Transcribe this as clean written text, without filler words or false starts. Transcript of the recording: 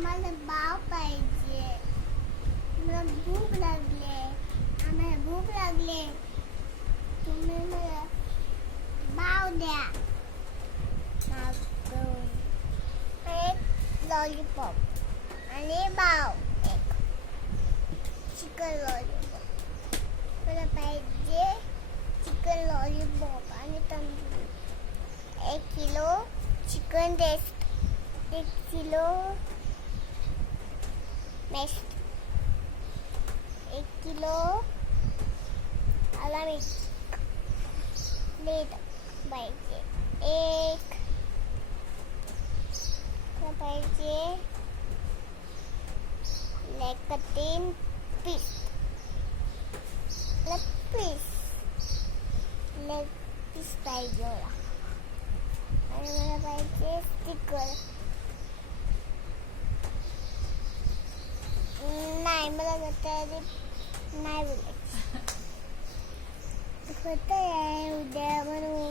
आम्हाला बाव पाहिजे. मला भूक लागले. आम्हाला भूक लागले. तुम्ही मला बाव द्या. एक लॉलीपॉप आणि बाव. एक चिकन लॉलीपॉप. मला पाहिजे चिकन लॉलीपॉप आणि तंदूरी. 1 किलो चिकन रेस्ट. 1 किलो मेस्ट. 1 किलो आला मिरची प्लेट पाहिजे. एक पाहिजे लेग 3 पीस. लेग पीस पाहिजे मला. आणि मला पाहिजे स्टिकर. नाही मला नाही बोलायचं. उद्या बनवू.